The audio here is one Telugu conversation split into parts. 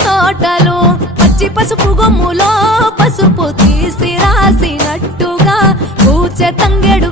తోటలు పచ్చి పసుపు గొమ్ములో పసుపు తీసి రాసినట్టుగా పూచె తంగెడు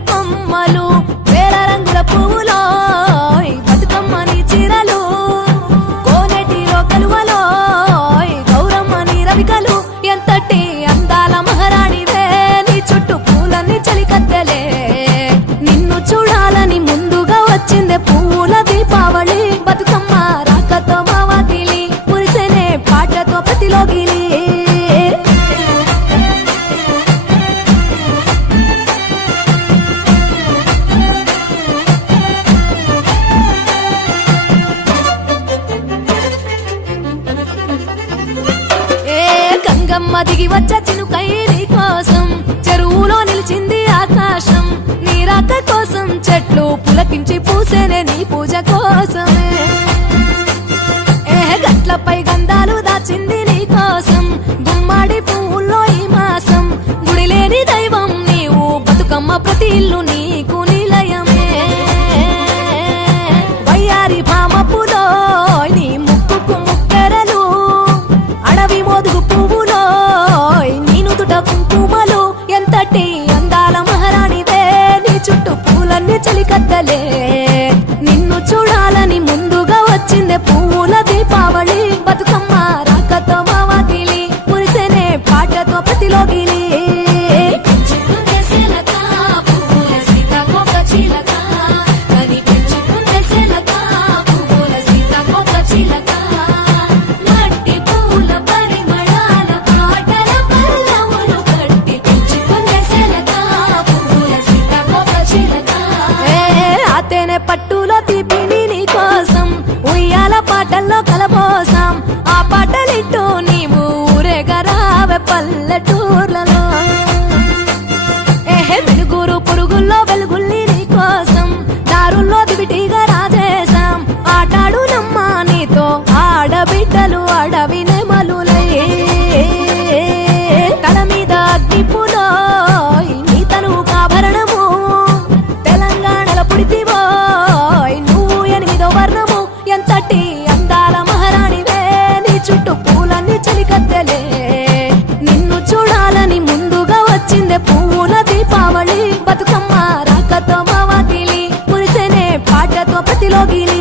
గంగమ్మ దిగి వచ్చ చినుకై నీ కోసం. చెరువులో నిలిచింది ఆకాశం నీ రాక కోసం. చెట్లు పులకించి పూసేనే నీ పూజ కోసమే. ఏ గట్లపై గంధాలు దాచింది నీ కోసం. గుమ్మాడి పువ్వుల్లో ఈ మాసం గుడి లేని దైవం నీవు. బతుకమ్మ ప్రతి ఇల్లు loca. লগিলি